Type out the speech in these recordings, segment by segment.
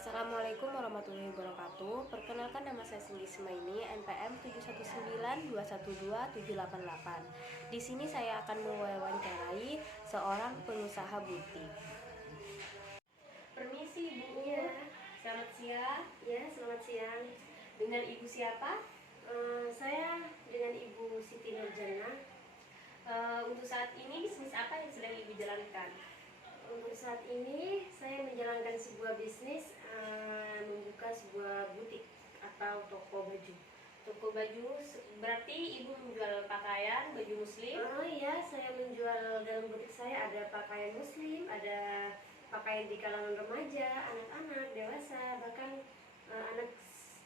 Assalamualaikum warahmatullahi wabarakatuh. Perkenalkan, nama saya Cindy Semaini, NPM 719212788. Di sini saya akan mewawancarai seorang pengusaha butik. Permisi Bu. Iya. Selamat siang. Ya, selamat siang. Dengan Ibu siapa? Saya dengan Ibu Siti Nurjana. Untuk saat ini bisnis apa yang sedang Ibu jalankan? Untuk saat ini saya menjalankan sebuah bisnis, membuka sebuah butik atau toko baju. Toko baju, berarti Ibu menjual pakaian, baju muslim? Oh iya, saya menjual dalam butik saya ada pakaian muslim, ada pakaian di kalangan remaja, anak-anak, dewasa, bahkan anak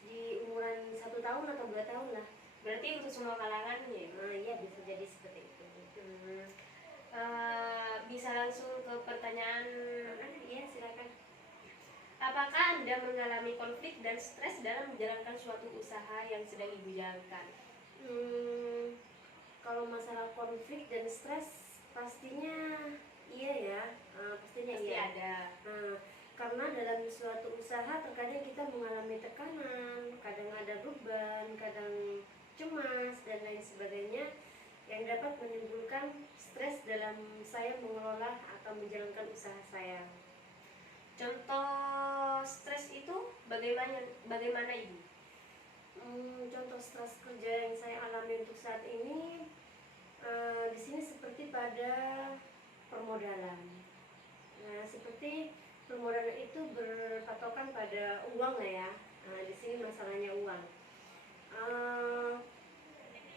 di umuran 1 tahun atau 2 tahun lah. Berarti untuk semua kalangan ya? Iya, bisa jadi seperti itu. Bisa langsung ke pertanyaan. Iya, silakan. Apakah Anda mengalami konflik dan stres dalam menjalankan suatu usaha yang sedang Ibu jalankan? Kalau masalah konflik dan stres pastinya iya ya, pastinya Pasti iya. ada. Karena dalam suatu usaha terkadang kita mengalami tekanan, kadang ada beban, kadang cemas dan lain sebagainya yang dapat menimbulkan stres dalam saya mengelola atau menjalankan usaha saya. Contoh stres itu bagaimana Ibu? Contoh stres kerja yang saya alami untuk saat ini di sini seperti pada permodalan. Nah, seperti permodalan itu berpatokan pada uang lah ya. Di sini masalahnya uang.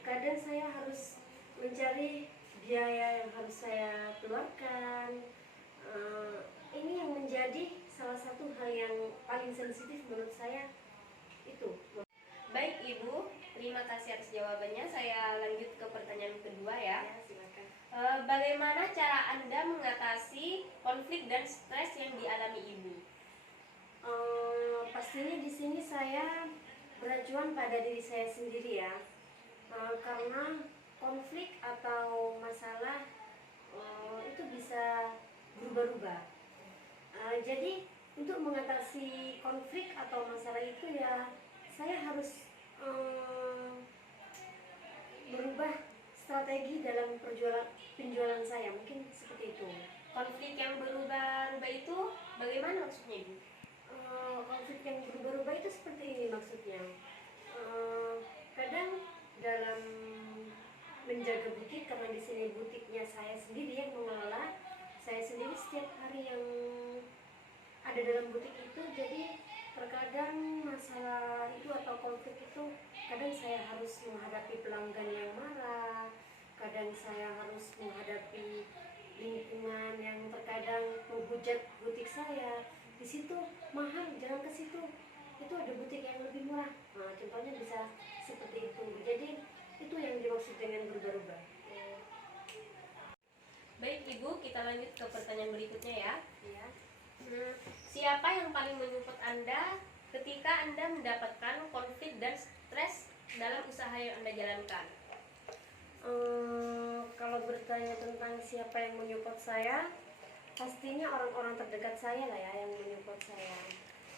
Kadang saya harus mencari biaya yang harus saya keluarkan. Ini yang menjadi salah satu hal yang paling sensitif menurut saya itu. Baik Ibu, terima kasih atas jawabannya. Saya lanjut ke pertanyaan kedua ya. Ya, silakan. Bagaimana cara Anda mengatasi konflik dan stres yang dialami Ibu? Pastinya di sini saya beracuan pada diri saya sendiri ya. Karena konflik atau masalah itu bisa berubah-ubah. Jadi untuk mengatasi konflik atau masalah itu ya saya harus berubah strategi dalam penjualan saya, mungkin seperti itu. Konflik yang berubah-ubah itu bagaimana maksudnya Ibu? Konflik yang berubah-ubah itu seperti ini maksudnya. Kadang dalam menjaga butik, karena di sini butiknya saya sendiri yang mengelola, saya sendiri setiap hari yang ada dalam butik itu, jadi terkadang masalah itu atau konflik itu kadang saya harus menghadapi pelanggan yang marah, kadang saya harus menghadapi lingkungan yang terkadang menghujat butik saya. Di situ mahal, jangan ke situ, itu ada butik yang lebih murah. Contohnya bisa seperti itu. Jadi itu yang dimaksud dengan berubah-ubah. Baik Ibu, kita lanjut ke pertanyaan berikutnya ya. Ya. Siapa yang paling menyupport Anda ketika Anda mendapatkan konflik dan stres dalam usaha yang Anda jalankan? Kalau bertanya tentang siapa yang menyupport saya, pastinya orang-orang terdekat saya lah ya yang menyupport saya.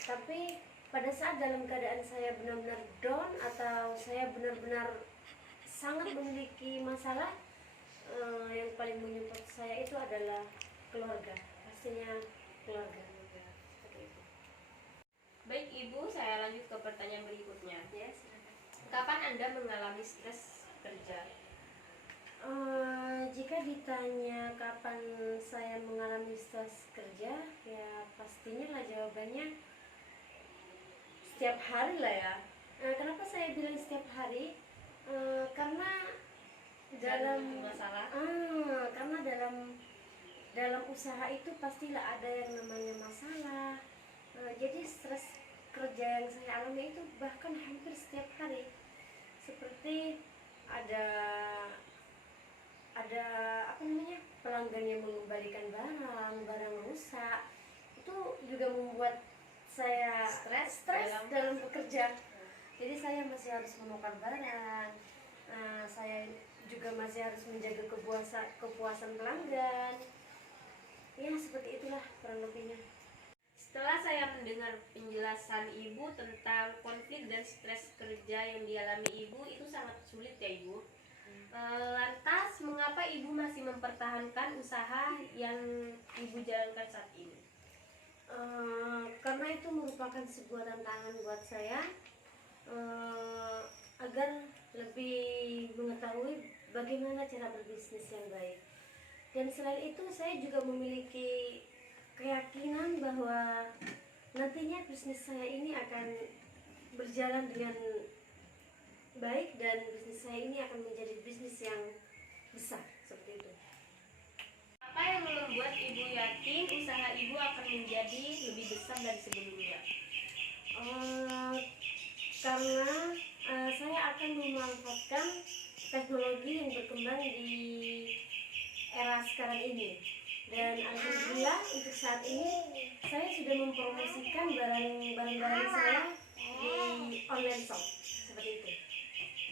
Tapi pada saat dalam keadaan saya benar-benar down atau saya benar-benar sangat memiliki masalah, yang paling menyupport saya itu adalah keluarga. Pastinya keluarga. Seperti itu. Baik Ibu, saya lanjut ke pertanyaan berikutnya. Ya, silakan. Kapan Anda mengalami stres kerja? Jika ditanya kapan saya mengalami stres kerja, ya pastinya lah jawabannya setiap hari lah ya. Kenapa saya bilang setiap hari? Karena dalam masalah. Karena dalam usaha itu pastilah ada yang namanya masalah. Jadi stres kerja yang saya alami itu bahkan hampir setiap hari. Seperti ada pelanggan yang mengembalikan barang rusak, itu juga membuat saya stres dalam bekerja. Jadi saya masih harus menukar barang, saya juga masih harus menjaga kepuasan pelanggan. Ya seperti itulah kurang lebihnya. Setelah saya mendengar penjelasan ibu tentang konflik dan stres kerja yang dialami ibu itu sangat sulit ya ibu. Lantas mengapa ibu masih mempertahankan usaha yang ibu jalankan saat ini? Karena itu merupakan sebuah tantangan buat saya, agar lebih mengetahui bagaimana cara berbisnis yang baik. Dan selain itu saya juga memiliki keyakinan bahwa nantinya bisnis saya ini akan berjalan dengan baik dan bisnis saya ini akan menjadi bisnis yang besar seperti itu. Apa yang membuat ibu yakin usaha ibu akan menjadi lebih besar dari sebelumnya? Karena saya akan memanfaatkan teknologi yang berkembang di era sekarang ini, dan alhamdulillah untuk saat ini saya sudah mempromosikan barang-barang saya di online shop seperti itu.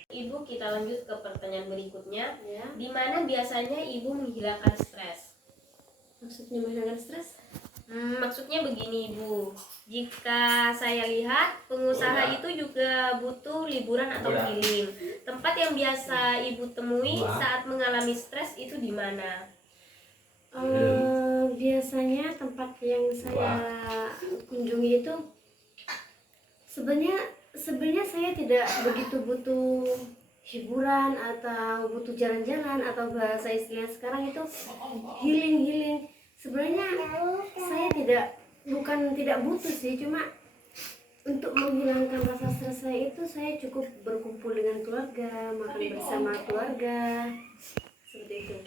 Ibu, kita lanjut ke pertanyaan berikutnya. Ya. Di mana biasanya ibu menghilangkan stres? Maksudnya menghilangkan stres? Maksudnya begini ibu, jika saya lihat pengusaha itu juga butuh liburan atau healing. Tempat yang biasa ibu temui saat mengalami stres itu di mana? Biasanya tempat yang saya kunjungi itu sebenarnya saya tidak begitu butuh hiburan atau butuh jalan-jalan, atau bahasa istilahnya sekarang itu healing. Sebenarnya saya bukan tidak butuh sih, cuma untuk menghilangkan rasa stres saya itu saya cukup berkumpul dengan keluarga, makan bersama keluarga seperti itu.